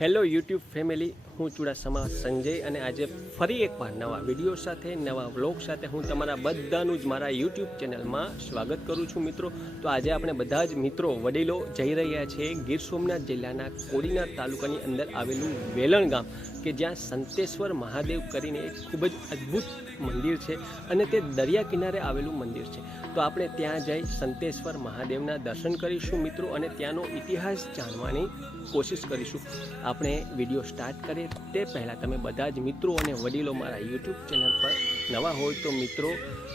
Hello YouTube family હું ચુડાસમા સંજય અને આજે ફરી એકવાર નવા વીડિયો સાથે, નવા વ્લોગ સાથે હું તમારા બધાનું જ મારા યુટ્યુબ ચેનલમાં સ્વાગત કરું છું મિત્રો. તો આજે આપણે બધા જ મિત્રો, વડીલો જઈ રહ્યા છીએ ગીર સોમનાથ જિલ્લાના કોડીનાર તાલુકાની અંદર આવેલું વેલણ ગામ, કે જ્યાં સંતેશ્વર મહાદેવ કરીને એક ખૂબ જ અદ્ભુત મંદિર છે અને તે દરિયા કિનારે આવેલું મંદિર છે. તો આપણે ત્યાં જઈ સંતેશ્વર મહાદેવના દર્શન કરીશું મિત્રો અને ત્યાંનો ઇતિહાસ જાણવાની કોશિશ કરીશું. આપણે વીડિયો સ્ટાર્ટ કરીએ તે પહેલાં તમે બધા જ મિત્રો અને વડીલો મારા યુટ્યુબ ચેનલ પર નવા હોય તો મિત્રો,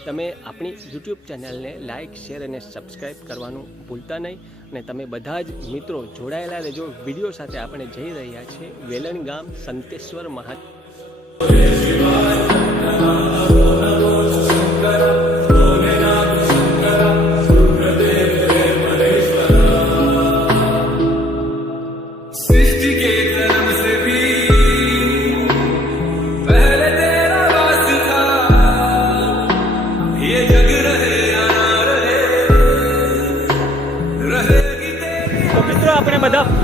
તમે આપણી યુટ્યુબ ચેનલને લાઇક શેર અને સબસ્ક્રાઈબ કરવાનું ભૂલતા નહીં. અને તમે બધા જ મિત્રો જોડાયેલા રહેજો. વીડિયો સાથે આપણે જઈ રહ્યા છીએ વેલણ ગામ સંતેશ્વર મહા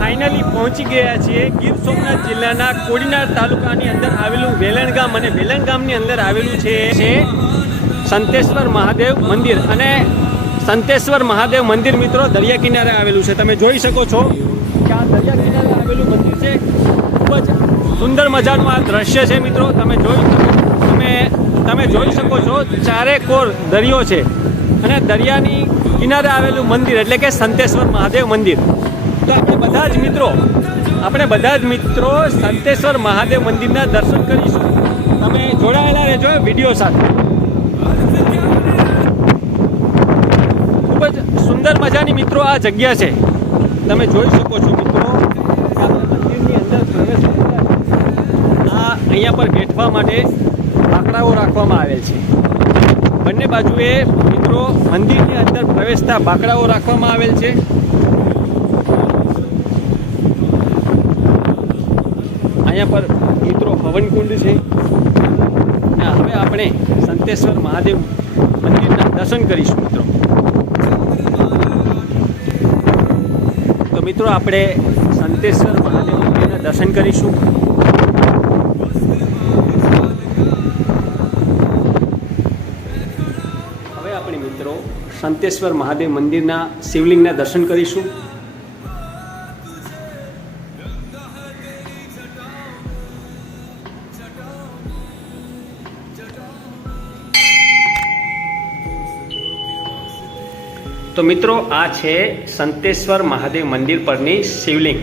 ફાઇનલી પહોંચી ગયા છીએ ગીર સોમનાથ જિલ્લાના કોડીનાર તાલુકાની અંદર આવેલું વેલણ ગામ અને વેલણ ગામની અંદર આવેલું છે સંતેશ્વર મહાદેવ મંદિર. અને સંતેશ્વર મહાદેવ મંદિર મિત્રો દરિયા કિનારે આવેલું છે. તમે જોઈ શકો છો કે આ દરિયા કિનારે આવેલું મંદિર છે. ખૂબ જ સુંદર મજાનું આ દ્રશ્ય છે મિત્રો. તમે જોઈ તમે તમે જોઈ શકો છો ચારે કોર દરિયો છે. અને દરિયાની કિનારે આવેલું મંદિર એટલે કે સંતેશ્વર મહાદેવ મંદિર. તો બધા જ મિત્રો? આપણે બધા જ મિત્રો સંતેશ્વર મહાદેવ મંદિરના દર્શન કરીશું. તમે જોડાયેલા રહેજો વીડિયો સાથે. ખૂબ જ સુંદર મજાની મિત્રો આ જગ્યા છે. તમે જોઈ શકો છો મિત્રો મંદિરની અંદર પ્રવેશ આ અહીંયા પર બેઠવા માટે બાકડાઓ રાખવામાં આવેલ છે. બંને બાજુએ મિત્રો મંદિરની અંદર પ્રવેશતા બાકડાઓ રાખવામાં આવેલ છે. અહીંયા પર મિત્રો હવનકુંડ છે. અને હવે આપણે સંતેશ્વર મહાદેવ મંદિરના દર્શન કરીશું મિત્રો. તો મિત્રો આપણે સંતેશ્વર મહાદેવ મંદિરના દર્શન કરીશું. હવે આપણે મિત્રો સંતેશ્વર મહાદેવ મંદિરના શિવલિંગના દર્શન કરીશું. તો મિત્રો, આ છે સંતેશ્વર મહાદેવ મંદિર પરની શિવલિંગ.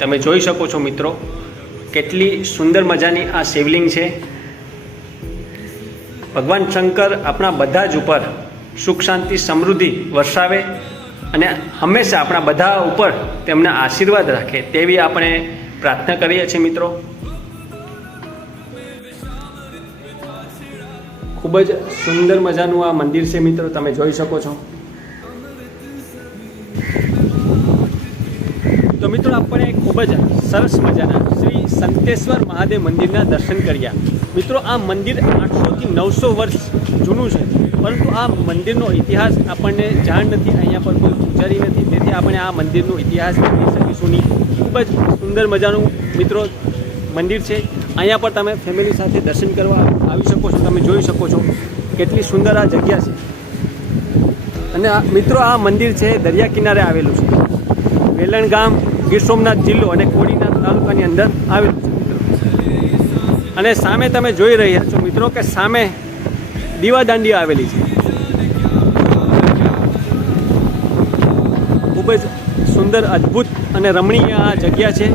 તમે જોઈ શકો છો મિત્રો, કેટલી સુંદર મજાની આ શિવલિંગ છે. ભગવાન શંકર આપણા બધા જ ઉપર સુખ, શાંતિ, સમૃદ્ધિ વરસાવે અને હંમેશા આપણા બધા ઉપર તેમના આશીર્વાદ રાખે તેવી આપણે પ્રાર્થના કરીએ છીએ મિત્રો. ખૂબ જ સુંદર મજાનું આ મંદિર છે મિત્રો, તમે જોઈ શકો છો. તો મિત્રો આપણે ખૂબ જ સરસ મજાના શ્રી સંતેશ્વર મહાદેવ મંદિરના દર્શન કર્યા. મિત્રો, આ મંદિર આઠસોથી નવસો વર્ષ જૂનું છે, પરંતુ આ મંદિરનો ઇતિહાસ આપણને જાણ નથી, અહીંયા પર કોઈ પૂજારી નથી. તેથી આપણે આ મંદિરનો ઇતિહાસ જાણી શકીશું નહીં. ખૂબ જ સુંદર મજાનું, મિત્રો, મંદિર છે. અહીંયા પર તમે ફેમિલી સાથે દર્શન કરવા આવી શકો છો, તમે જોઈ શકો છો કેટલી સુંદર આ જગ્યા છે. અને મિત્રો, આ મંદિર છે દરિયા કિનારે આવેલું છે. વેલણ ગામ ગીર સોમનાથ જિલ્લો અને કોડીનાથ તાલુકાની અંદર આવેલું છે. અને સામે તમે જોઈ રહ્યા છો મિત્રો કે સામે દીવાદાંડી આવેલી છે. ખૂબ જ સુંદર, અદ્ભુત અને રમણીય આ જગ્યા છે.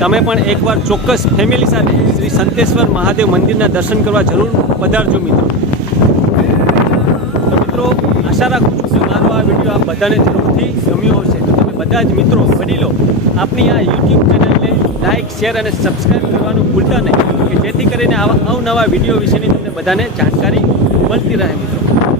તમે પણ એકવાર ચોક્કસ ફેમિલી સાથે શ્રી સંતેશ્વર મહાદેવ મંદિરના દર્શન કરવા જરૂર પધારજો મિત્રો. મિત્રો, આશા રાખું છું કે મારો આ વીડિયો આ બધાને જરૂરથી ગમ્યો હશે. બધા જ મિત્રો વડીલો આપણી આ યુટ્યુબ ચેનલને લાઇક શેર અને સબસ્ક્રાઈબ કરવાનું ભૂલતા નહીં. કે જેથી કરીને આવા અવનવા વીડિયો વિશેની તમને બધાને જાણકારી મળતી રહે મિત્રો.